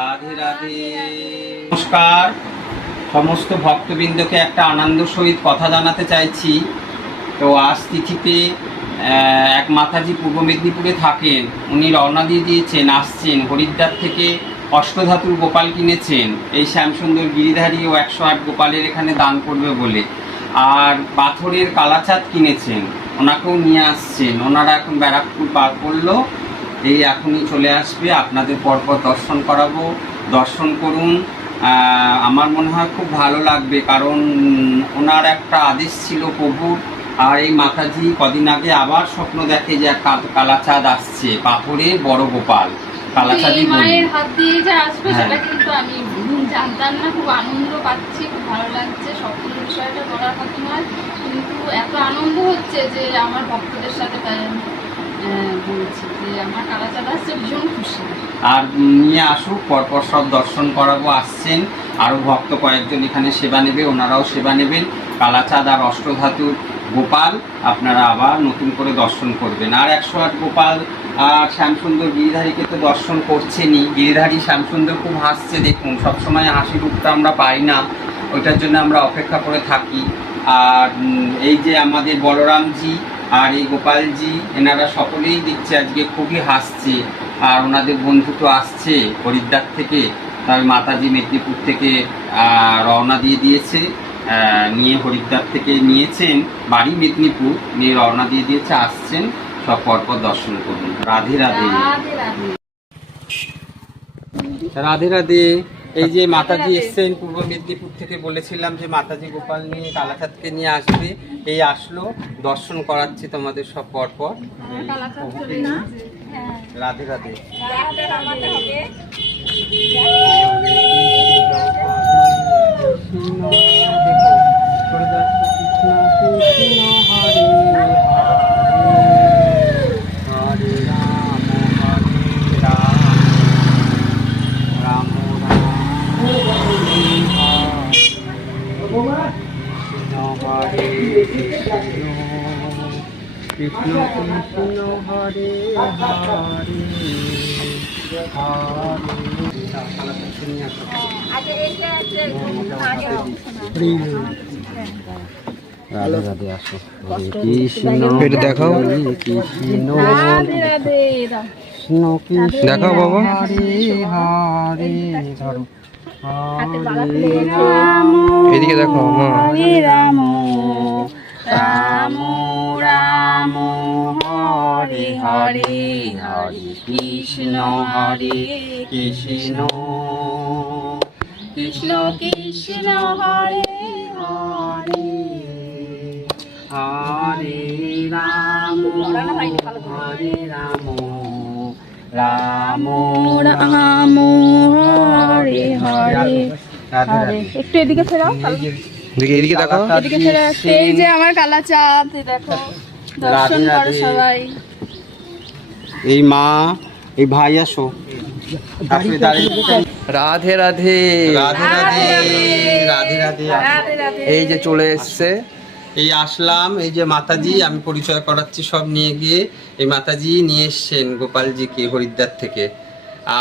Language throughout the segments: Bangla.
রাধে রাধে। নমস্কার সমস্ত ভক্তবৃন্দকে একটা আনন্দ সহিত কথা জানাতে চাইছি। তো আজ তিথিতে এক মাতাজি পূর্ব মেদিনীপুরে থাকেন, উনি রওনা দিয়ে দিয়েছেন, আসছেন হরিদ্বার থেকে। অষ্টধাতুর গোপাল কিনেছেন, এই শ্যামসুন্দর গিরিধারী ও 108 গোপালের এখানে দান করবে বলে। আর পাথরের কালাচাঁদ কিনেছেন, ওনাকেও নিয়ে আসছেন। ওনারা এখন ব্যারাকপুর পার করলো, এই এখনই চলে আসবে। আপনাদের পরপর দর্শন করাবো, দর্শন করুন। আমার মনে হয় খুব ভালো লাগবে, কারণ ওনার একটা আদেশ ছিল প্রভুর। আর এই মাতাজি কদিন আগে আবার স্বপ্ন দেখে যে কালাচাঁদ আসছে, পাথরের বড় গোপাল কালাচাঁদই মায়ের হাত দিয়ে যে আসবে সেটা কিন্তু আমি জানতাম না। খুব আনন্দ পাচ্ছি, খুব ভালো লাগছে। স্বপ্নের বিষয়টা বলার কথা নয়, কিন্তু এত আনন্দ হচ্ছে যে আমার ভক্তদের সাথে তাই আমি বলছি যে আমার কালাচাঁদ আসছে, ভীষণ খুশি। আর নিয়ে আসুক, পরপর সব দর্শন করাবো। আসছেন আরও ভক্ত কয়েকজন এখানে সেবা নেবে, ওনারাও সেবা নেবেন। কালাচাঁদ আর অষ্টধাতুর গোপাল আপনারা আবার নতুন করে দর্শন করবেন। আর 108 গোপাল আর শ্যামসুন্দর গিরিধারীকে তো দর্শন করছেনই। গিরিধারী শ্যামসুন্দর খুব হাসছে, দেখুন সবসময় হাসি রূপটা আমরা পাই না, ওইটার জন্য আমরা অপেক্ষা করে থাকি। আর এই যে আমাদের বলরামজি আর এই গোপালজি, এনারা সকলেই দেখছে আজকে খুবই হাসছে। আর ওনাদের বন্ধু তো আসছে হরিদ্বার থেকে, তাই মাতাজি মেদিনীপুর থেকে রওনা দিয়ে দিয়েছে, নিয়ে হরিদ্বার থেকে নিয়েছেন, বাড়ি মেদিনীপুর, নিয়ে রওনা দিয়ে দিয়েছে, আসছেন। সব পরপর দর্শন করুন। রাধে রাধে রাধে রাধে। এই যে মাতাজি এসছেন পূর্ব মেদিনীপুর থেকে, বলেছিলাম যে মাতাজি গোপাল নিয়ে কালাচাঁদকে নিয়ে আসবে, এই আসলো। দর্শন করাচ্ছি তোমাদের সব পরপর। রাধে রাধে। কৃষ্ণ কৃষ্ণ হরে রাধে রাধে। আসো কৃষ্ণ, দেখাও কৃষ্ণ, দেখাও বাবা। হরে হরে ধরো, এদিকে দেখো। হরে রাম রাম রাম হরে হরে, হরে কৃষ্ণ হরে কৃষ্ণ, কৃষ্ণ কৃষ্ণ হরে হরে, হরে রাম হরে রাম রাম রাম হরে হরে। একটু এদিকে ফেরাও, এদিকে দেখো, এদিকে ফেরা। এই যে আমার কালাচাঁদ, দেখো দর্শন করো সবাই। এই মা, এই ভাই, আসো। রাধে রাধে রাধে রাধে রাধে রাধে। এই যে চলে এসছে, এই আসলাম। এই যে মাতাজি, আমি পরিচয় করাচ্ছি সব নিয়ে গিয়ে। এই মাতাজি নিয়ে এসছেন গোপালজিকে হরিদ্বার থেকে,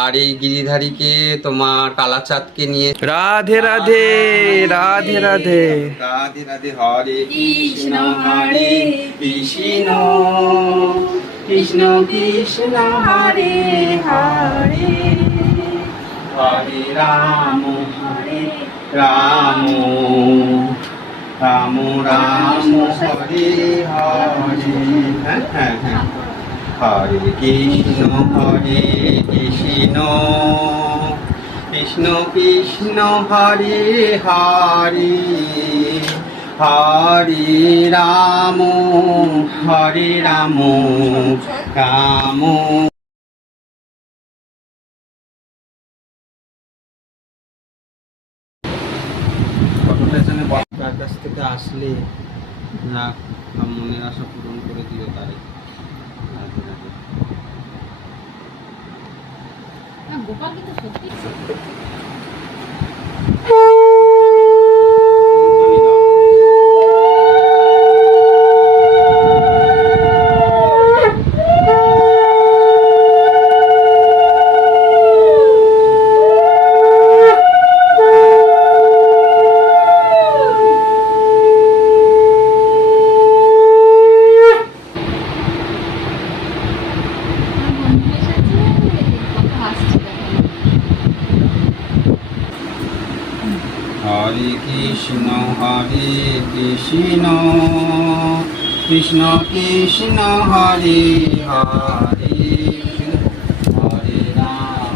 আর এই গিরিধারীকে তোমার কালাচাঁদকে নিয়ে। রাধে রাধে রাধে রাধে রাধে রাধে। হরে কৃষ্ণ হরে কৃষ্ণ, কৃষ্ণ কৃষ্ণ হরে হরে, হরে রাম রাম রাম রাম হরে হরে। হ্যাঁ হ্যাঁ হ্যাঁ। হরে কৃষ্ণ কৃষ্ণ, কৃষ্ণ কৃষ্ণ হরে হরে, হরে রাম রাম তার কাছ থেকে আসলে না, মনের আশা পূরণ করে দিও তারে। গোপাল কিন্তু সত্যি কৃষ্ণ কৃষ্ণ কৃষ্ণ হরে হরে হরে রাম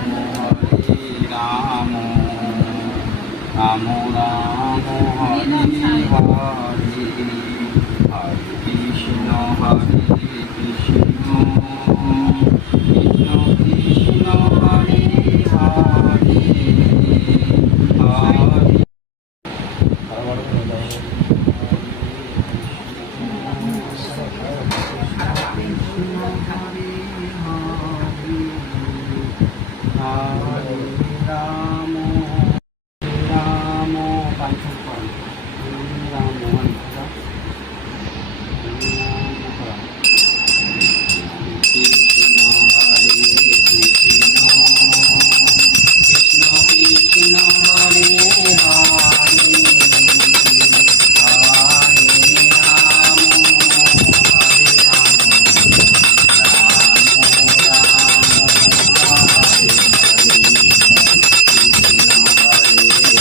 রাম রাম হরে হরে হরে কৃষ্ণ কৃষ্ণ কৃষ্ণ হরে হরে হরে রাম রাম কৃষ্ণ হরে কৃষ্ণ কৃষ্ণ কৃষ্ণ হরে হরে হরে রাম হরে রাম রাম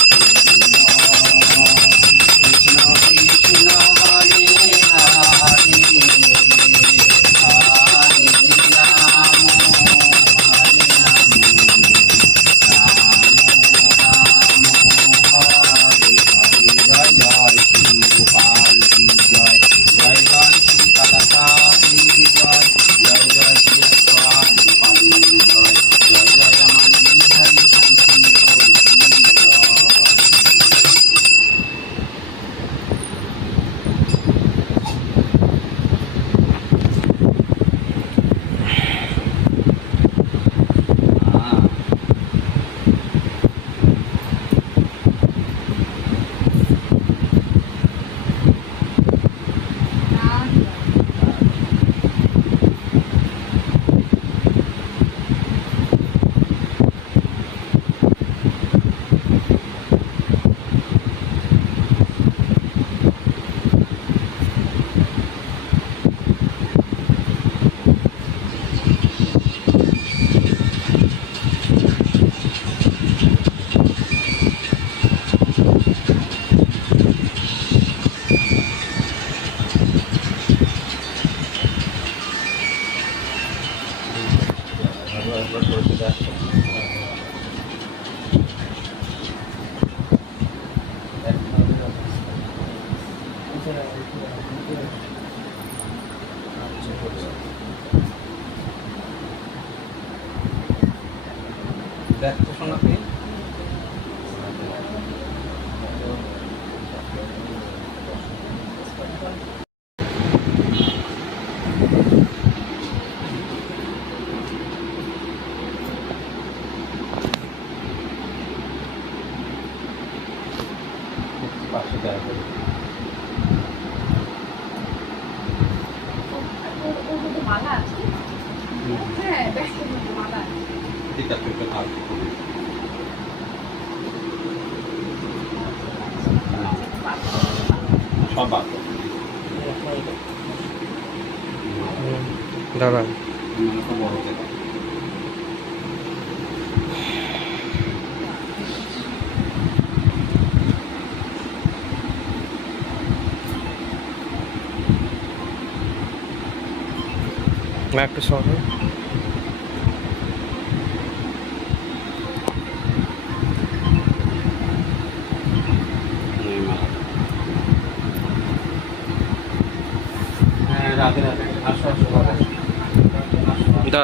রাম হরে দেখছো শোনাতে পাশে যায় মালা আছে, হ্যাঁ মালা আছে। ঠিক আছে সব বাদ দাদা বড় একটু সরে রাধে রাধে আসো আসো দাদা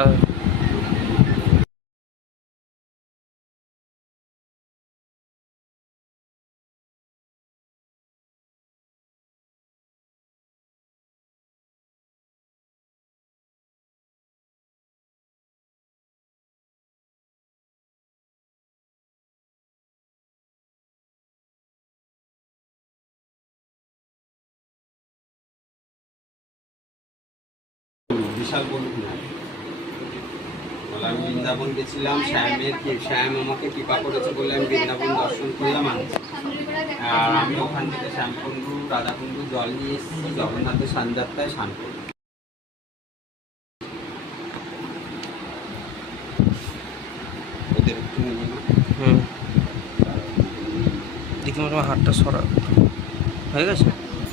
বিশাল বলুক না বলে আমি বৃন্দাবন গেছিলাম শ্যামের শ্যাম আমাকে কৃপা করেছে বলে আমি বৃন্দাবন দর্শন করলাম আর আমি ওখান থেকে শ্যামকুণ্ডু রাধাকুণ্ডু জল নিয়ে এসেছি জগন্নাথের সানযাত্রায় স্নান করি ওদের একটু নেবো না দেখি মোটামুটি হাতটা সরা হয়ে গেছে?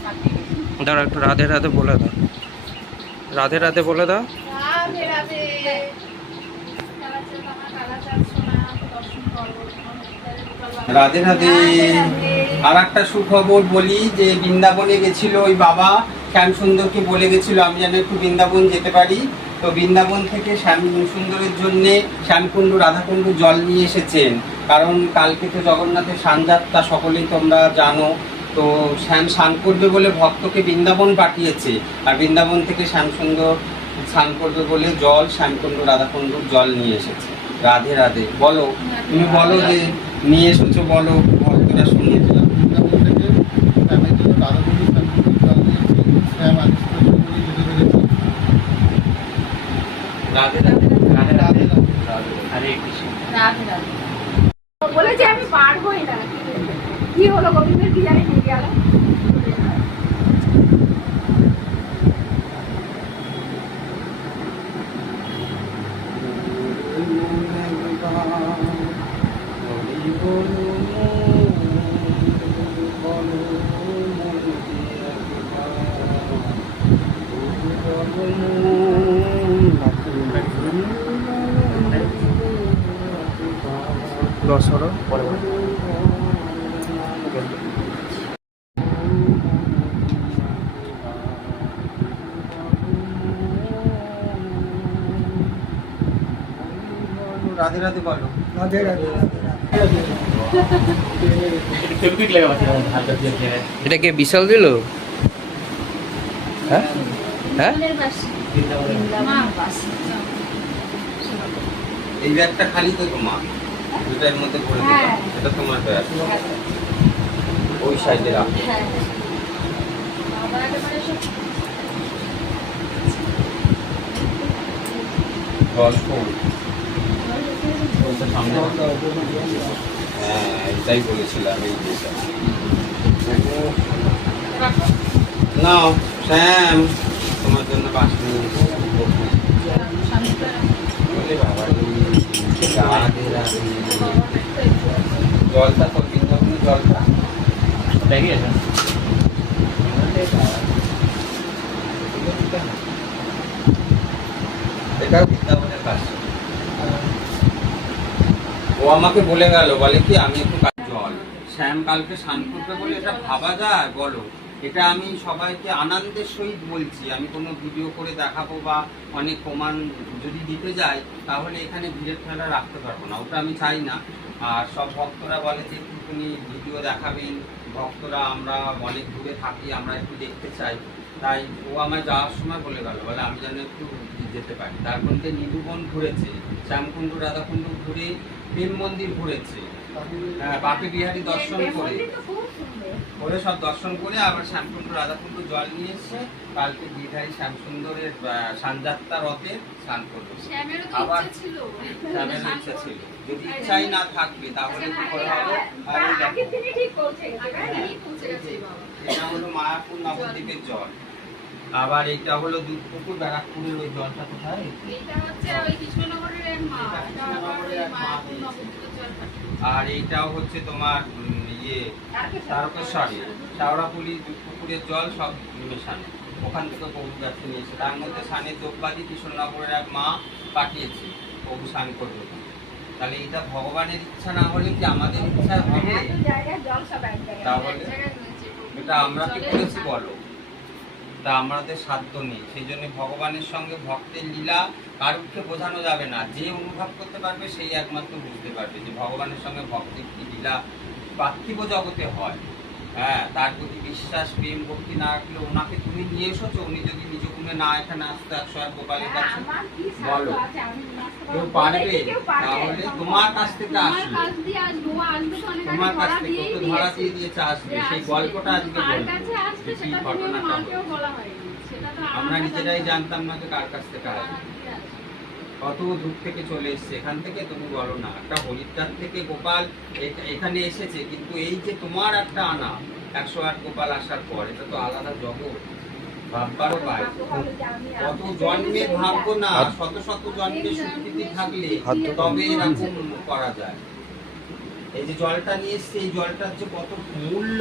কাটিয়ে দিয়েছি। দাঁড়া একটু রাধে রাধে বলে দাও, রাধে রাধে বলে দাও। রাধে রাধে। কালাচাঁদ আমার কালাচাঁদ সোনা দর্শন করবো। রাধে রাধে। আর একটা সুখবর বলি যে বৃন্দাবনে গেছিল ওই বাবা শ্যাম সুন্দরকে বলে গেছিল আমি যেন একটু বৃন্দাবন যেতে পারি। তো বৃন্দাবন থেকে শ্যাম সুন্দরের জন্যে শ্যামকুণ্ড রাধাকুণ্ড জল নিয়ে এসেছেন, কারণ কালকে তো জগন্নাথের সানযাত্রা সকলেই তোমরা জানো। তো শ্যাম স্নান করবে বলে ভক্তকে বৃন্দাবন পাঠিয়েছে, আর বৃন্দাবন থেকে শ্যাম সুন্দর স্নান করবে বলে জল শ্যামকুণ্ড রাধাকুণ্ডর জল নিয়ে এসেছে। রাধে রাধে। বলো, তুমি বলো যে নিয়ে এসেছো, বলো ভক্তরা শুনে। বৃন্দাবন থেকে শ্যামের জন্য রাধাকুণ্ডী শ্যামকুণ্ডী জল নিয়েছি। শ্যাম আজ বলি যেতে পেরেছি। রাধে রাধে। রাধে রাধে। হরে কৃষ্ণ। রাধে রাধে। বলেছে আমি পারবোই না, কি হলো গোবিন্দের কি জানি নিয়ে গেল। দশরা পরে রাধে রাধে বলো। রাধে রাধে। এটা কে বিশাল দিল? হ্যাঁ হ্যাঁ ফুলের বাসি। মা বাসি। এই ব্যাগটা খালি তো তোমার, দুটার মধ্যে ভরে দিলাম। হ্যাঁ। এটা তোমার ব্যাগ, ওই সাইডে রাখো। হ্যাঁ। বাবা একেবারে সব জল ফুল সামনে রাখো। হ্যাঁ এটাই বলেছিলাম, এই যেটা। রাখো। না শ্যাম তোমার জন্য বাস নিয়ে এসেছি। শান্তিতে রাখো। বলে বাবা রাধে রাধে। জলটা তো বৃন্দাবনের জলটা এটাও বৃন্দাবনের কাজ। ও আমাকে বলে গেল, বলে কি আমি একটু জল শ্যাম কালকে স্নান করবে বলে এটা ভাবা যায়? বলো, এটা আমি সবাইকে আনন্দের সহিত বলছি। আমি কোনো ভিডিও করে দেখাবো বা অনেক প্রমাণ যদি দিতে যাই তাহলে এখানে ভিড়ের ঠেলা রাখতে পারবো না, ওটা আমি চাই না। আর সব ভক্তরা বলে যে একটুখানি ভিডিও দেখাবেন, ভক্তরা আমরা অনেক দূরে থাকি, আমরা একটু দেখতে চাই। তাই ও আমায় যাওয়ার সময় বলে গেল, বলে আমি যেন একটু যেতে পারি। তারপর নিধুবন ঘুরেছে, শ্যামকুণ্ড রাধাকুণ্ড ঘুরে, প্রেম মন্দির ঘুরেছে, হ্যাঁ বাপি বিহারী দর্শন করে করে সব দর্শন করে আবার শ্যামকুণ্ড রাধাকুণ্ড জল নিয়ে এসছে। কালকে বিহারী শ্যামসুন্দরের সানযাত্রা রথে স্নান করবে। শ্যামেরও তো আবার ইচ্ছা ছিল। শ্যামের ইচ্ছা ছিল, যদি ইচ্ছাই না থাকবে তাহলে কি করে হবে? আর এই দেখো, আগের দিনই ঠিক পৌঁছে গেছে। আগেই পৌঁছে গেছে বাবা। এটা হলো মায়াপুর নবদ্বীপের জল। আবার এটা হলো দুধপুকুর ব্যারাকপুরের ওই জলটা কোথায়? এইটা হচ্ছে ওই কৃষ্ণনগরের এক মা। এটা আবার ওই মায়াপুর নবদ্বীপের জল পাঠিয়েছে। আর এইটাও হচ্ছে তোমার ইয়ে তারকেশ্বরী শাওড়াপুলি পুকুরের জল সব মেশানো, ওখান থেকে বহু গাছে নিয়েছে। তার মধ্যে স্নানের যোগবাদী কৃষ্ণনগরের এক মা পাঠিয়েছে, বহু স্নান করবে। তাহলে এটা ভগবানের ইচ্ছা না হলে কি আমাদের ইচ্ছা হবে? এত জায়গায় জল সব এক জায়গায়। তাহলে এক জায়গায় রয়েছে। এটা আমরা কি করেছি বলো? তা আমাদের সাধ্য নেই। সেই জন্য ভগবানের সঙ্গে ভক্তের লীলা কারুকে বোঝানো যাবে না। যে অনুভব করতে পারবে সেই একমাত্র বুঝতে পারবে যে ভগবানের সঙ্গে ভক্তের কি লীলা পার্থিব জগতে হয়। হ্যাঁ, তার প্রতি বিশ্বাস প্রেম ভক্তি না রাখলে ওনাকে তুমি নিয়ে এসেছো, উনি যদি নিজ গুণে না এখানে আসতে 108 গোপালের কাছে আমার কি বলো, সাধ্য আছে, আমি নাচতে কেউ পারবো। পারবে? কেউ পারবে। তাহলে তোমার কাছ থেকে তোমার আসবে, কাছ দিয়ে আসবে, ও আসবে তো অনেক আগে তোমার কাছ ধরা থেকে দিয়েই তো ধরা দিয়েছে। দিয়ে দিয়েছে আসবে। যে সেই আসবে। গল্পটা আজকে কার বলবো, কাছে আসবে যে কি সেটা তো ঘটনাটা মাকেও হলো। বলা হয়নি। সেটা তো আমরা নিজেরাই জানতাম। জানতাম না যে কার কাছ থেকে কার আসবে। হাত দিয়ে আসবে। কত দূর থেকে চলে এসছে, এখান থেকে তুমি বলো না। একটা হরিদ্বার থেকে গোপাল এখানে এসেছে, কিন্তু এই যে তোমার একটা আনা 108 গোপাল আসার পর, এটা তো আলাদা জগৎ, ভাববারও পায়। কত জন্মের ভাগ্য না, শত শত জন্মের স্বীকৃতি থাকলে তবে এরকম করা যায়। এই যে জলটা নিয়ে এসছে, এই জলটার যে কত মূল্য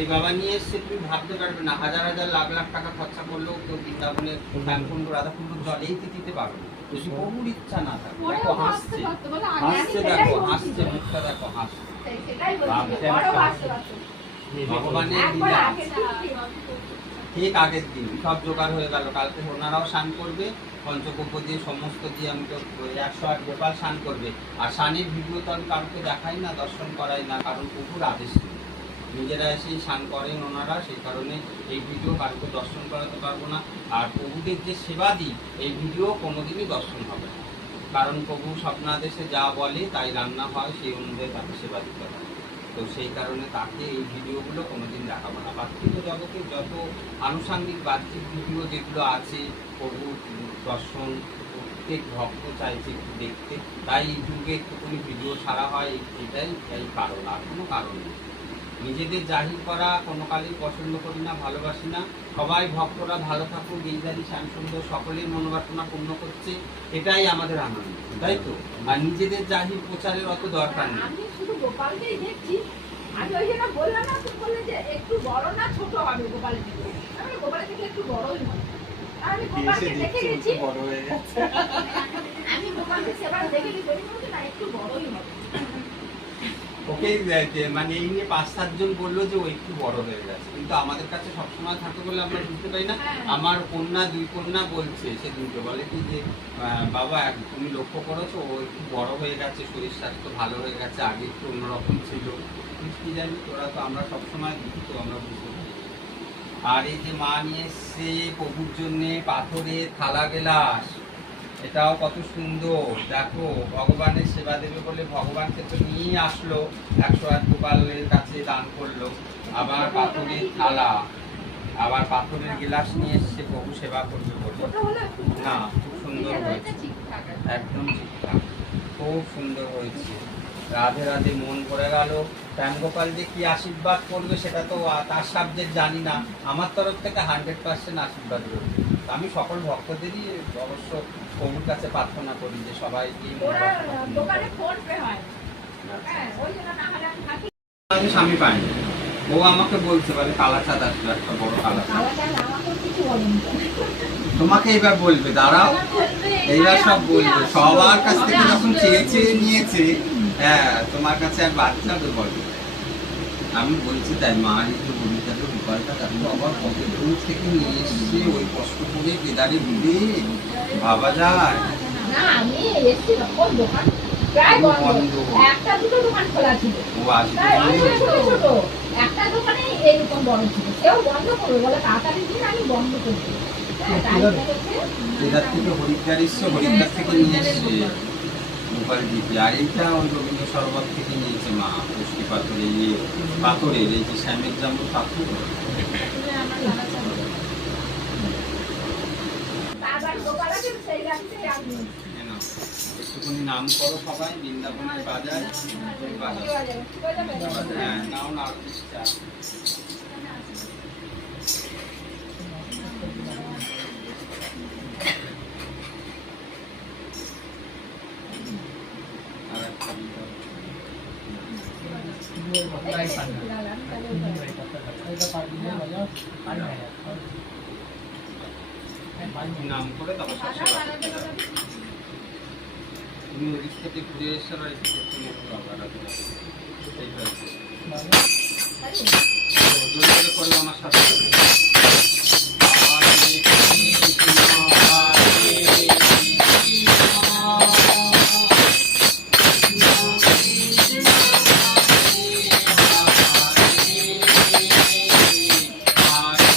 এই বাবা নিয়ে এসছে তুমি ভাবতে পারবে না। হাজার হাজার লাখ লাখ টাকা খরচা করলেও কেউ বৃন্দাবনের শ্যামকুণ্ড রাধাকুণ্ড জল এইতে দিতে পারবে না, যদি বহুর ইচ্ছা না থাকে। দেখো ওরাও হাসছে, ভাবতে পারতো, বলে আগে হাসছে, আমি দেখো সেটাই হাসছে, বলছি। মুখটা দেখো হাসছে। সেটাই বলছি, বড় ভাবতে পারতো। ভগবানের একবার লীলা। আগে ঠিক আগের দিন সব জোগাড় হয়ে গেল, কালকে ওনারাও স্নান করবে, পঞ্চকব্য দিয়ে সমস্ত দিয়ে আমি তো 108 গোপাল স্নান করবে। আর স্নানের ভিডিও তো আমি কাউকে দেখাই না, দর্শন করাই না, কারণ প্রভুর আদেশ নেই। নিজেরা এসেই স্নান করেন ওনারা, সেই কারণে এই ভিডিও কাউকে দর্শন করাতে পারবো না। আর প্রভুদের যে সেবা দিই এই ভিডিও কোনোদিনই দর্শন হবে না, কারণ প্রভু স্বপ্নাদেশে যা বলে তাই রান্না হয়, সেই অনুযায়ী তাকে সেবা দিতে হয়। তো সেই কারণে তাকে এই ভিডিওগুলো কোনোদিন দেখাবো না। পার্থিব জগতে যত আনুষঙ্গিক বাহ্যিক ভিডিও যেগুলো আছে প্রভুর দর্শন প্রত্যেক ভক্ত চাইছে একটু দেখতে, তাই ইউটিউবে একটুখানি ভিডিও ছাড়া হয়, এটাই এই কারণ, আর কোনো কারণ নেই। নিজেদের জাহির করা কোনো কালেই পছন্দ করি না, ভালোবাসি না। সবাই ভক্তরা ভালো থাকুক, গিরিধারী শ্যামসুন্দর সকলের মনোবাসনা পূর্ণ করছে, এটাই আমাদের আনন্দ, তাই তো? আর নিজেদের জাহির প্রচারের অত দরকার নেই। আমি শুধু গোপালকেই দেখছি। আমি ওই জন্য বললাম না, তুমি বললে যে একটু বড় না ছোট হবে গোপালের থেকে। আমি গোপালের থেকে একটু বড়ই হবে। আর আমি গোপালকে দেখে গেছি, বড় হয়ে গেছে। আমি গোপালকে সেবার দেখে গেছি, বলি না একটু বড়ই হবে। ওকে মানে এই নিয়ে 5-7 জন বললো যে ও একটু বড় হয়ে গেছে, কিন্তু আমাদের কাছে সবসময় থাকে বলে আমরা বুঝতে পারি না। আমার কন্যা 2 কন্যা বলছে সেদিনকে, বলে কি যে বাবা তুমি লক্ষ্য করেছো ও একটু বড় হয়ে গেছে, শরীর স্বাস্থ্য ভালো হয়ে গেছে, আগে একটু অন্যরকম ছিল। কি জানি, তোরা তো আমরা সবসময় দেখি তো আমরা বুঝতে পারি। আর এই যে মা নিয়ে এসছে প্রভুর জন্যে পাথরের থালা গেলাস, এটাও কত সুন্দর। দেখো ভগবানের সেবা দেবে বলে ভগবানকে তো নিয়ে আসলো, 108 গোপালের কাছে দান করলো। আবার পাথরের থালা, আবার পাথরের গ্লাস নিয়ে এসছে প্রভু সেবা করবে বলে। ছোট হলে একটু না, খুব সুন্দর হয়েছে, ঠিকঠাক আছে। একদম ঠিকঠাক, খুব সুন্দর হয়েছে। রাধে রাধে, মন ভরে গেল। শ্যামগোপাল যে কি আশীর্বাদ করবে সেটা তো তার সাবজেক্ট জানি না, আমার তরফ থেকে 100% আশীর্বাদ রয়েছে। আমি সকল ভক্তদেরই অবশ্য প্রভুর কাছে প্রার্থনা করি যে সবাই এই ওরা দোকানে ফোন পে হয়। হ্যাঁ, ওই জন্য না হলে আমি থাকি। স্বামী পাইনি, ও আমাকে বলছে বলে কালাচাঁদ আসবে, একটা বড় কালাচাঁদ। আলাদা না, আমাকেও কিছু বলেনি তো। তোমাকে এবার বলবে, দাঁড়াও এইবার সব বলবে, সবার কাছ থেকে যখন চেয়ে চেয়ে নিয়েছে। হ্যাঁ, তোমার কাছে আর বাচ্চা তো বলবে। আমি বলছি তাই, মা একটু বলিটা তো গোপালটা তাহলে আবার কত দূর থেকে নিয়ে এসছে, ওই কষ্ট করে কেদারে দিবে, ভাবা যায়। না, আমি এসেছি তখন দোকান প্রায় বন্ধ। বন্ধ। একটা দুটো দোকান খোলা ছিল। ও আসবে প্রায় বলে। অনেক ছোট ছোট একটা দোকানে এইরকম বড় ছিল, কেউ বন্ধ করবে বলে তাড়াতাড়ি দিন আমি বন্ধ করে দিই। হ্যাঁ, তাই বলেছে। কেদার থেকে হরিদ্বার এসছে, হরিদ্বার থেকে নিয়ে এসছে গোপাল দিতে। আর এইটা ওই রবীন্দ্র সরোবর থেকে নিয়েছে মা, পুষ্টি পাথরের পাথরের এই যে শ্যামের জামুর পাথর। আমার লালা চাল তারপর দোকান আছে, সেই গাড়িতেই আমি কেন? একটুখানি নাম করো সবাই, বৃন্দাবনের বাজার। হ্যাঁ, নাও না ইচ্ছা। আর একটা দিতে হবে। নাম করে তারপর সব সেবা করতে হবে। তুমি ওদিক থেকে ঘুরে এসে আর এদিক থেকে একটু আবার রাখবে। সেইটা হচ্ছে। জোরে জোরে করো আমার সাথে। হরে কৃষ্ণ, হরে Hare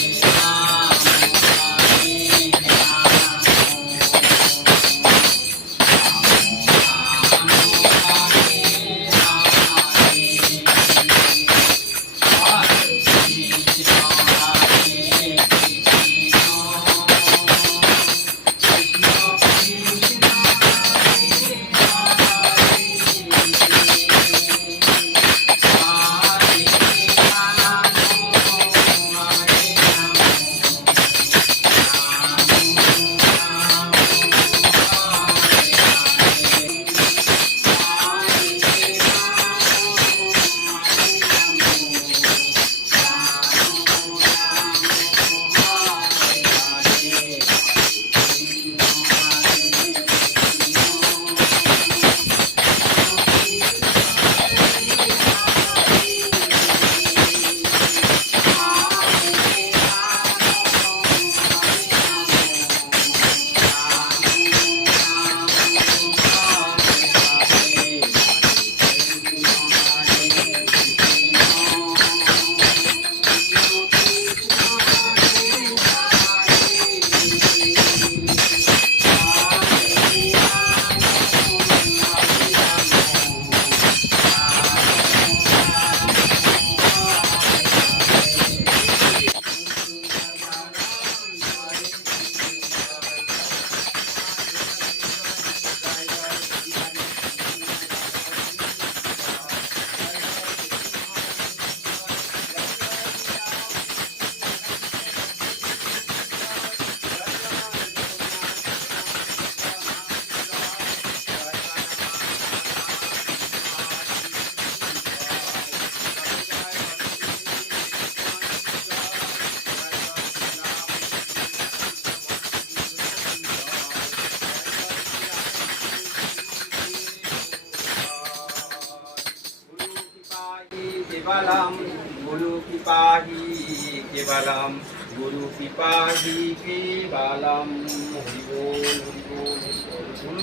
केवलम गुरु की पाही केवलम गुरु की पाही केवलम हरि बोल गुरु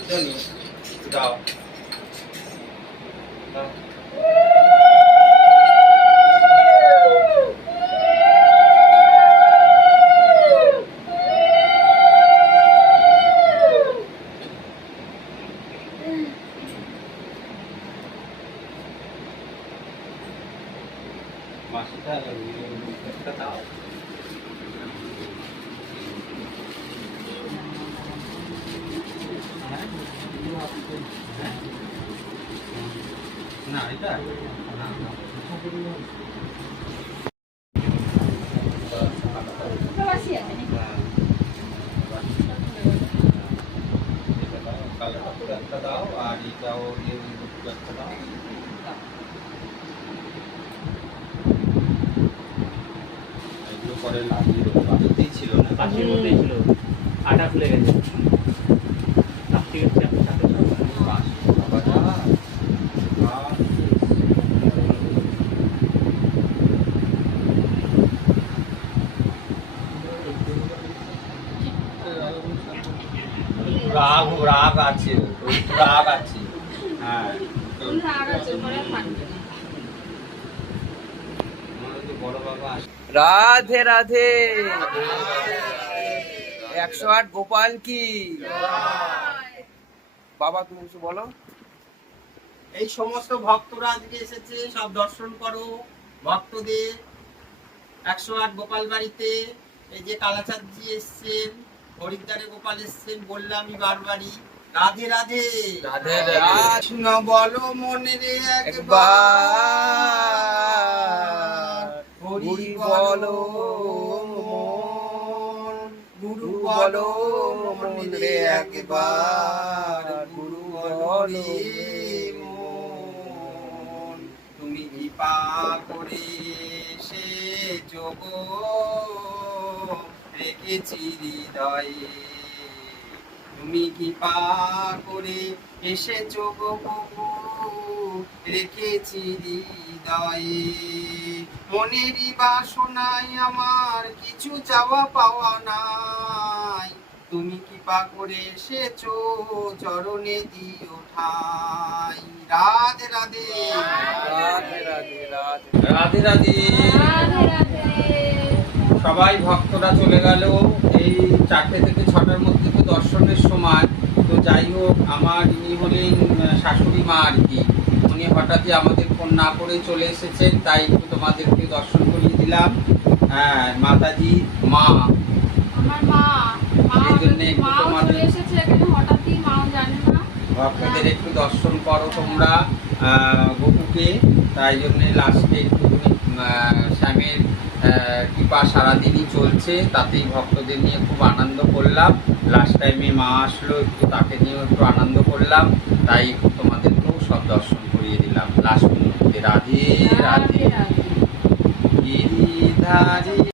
ध्वनि जाओ মাছটা একটা দাও না এটা না প্রবাসী আছে নাকি? কালারটা একটা দাও আর এটাও একটা দাও এগুলো পরে লাগিয়ে দেবো বাড়িতেই ছিল না পাখির মধ্যেই ছিল আটা খুলে গেছে প্লাস্টিকের চাপে বাবা রাগ রাগ আছে রাগ আছে হ্যাঁ রাগ আছে পরে থাকবে না। বড় বাবা রাধে রাধে 108 গোপাল কি বাবা তুমি কিছু বলো এই সমস্ত ভক্তরা আজকে এসেছে সব দর্শন করো ভক্তদের 108 গোপাল বাড়িতে এই যে কালাচাঁদজি এসছেন হরিদ্বারে গোপাল এসছেন বললামই বারবারই রাধে রাধে রাধে রাধে। কৃষ্ণ বলো মনে রে একবার একবার হরি বলো মন গুরু বলো মনে রে একবার গুরু বলো রে মন তুমি কৃপা করে সে যোগ রেখেছি হৃদয়ে তুমি কৃপা করে এসেছো গো প্রভু রেখেছি হৃদয়ে মনেরই বাসনায় আমার কিছু চাওয়া পাওয়া নাই তুমি কৃপা করে এসেছো চরণে দিও ঠাই রাধে রাধে রাধে রাধে রাধে রাধে রাধে রাধে রাধে। সবাই ভক্তরা চলে গেল এই 4টে থেকে 6টার মধ্যে তো দর্শনের সময় তো যাই হোক আমার ইনি হলেন শাশুড়ি মা আর কি উনি হঠাৎই আমাদের ফোন না করে চলে এসেছেন তাই একটু তোমাদেরকে দর্শন করিয়ে দিলাম হ্যাঁ মাতাজি মা আমার মা এই জন্যে একটু মাও তোমাদের- চলে এসেছে এখানে হঠাৎই মাও জানে না ভক্তদের একটু দর্শন করো তোমরা গপুকে তাই জন্যে লাস্টে একটু শ্যামের কৃপা সারাদিনই চলছে তাতেই ভক্তদের নিয়ে খুব আনন্দ করলাম লাস্ট টাইমে মা আসলো একটু তাকে নিয়েও একটু আনন্দ করলাম তাই একটু তোমাদেরকেও সব দর্শন করিয়ে দিলাম লাস্ট মুহূর্তে রাধে রাধে রাধে রাধে। গিরিধারী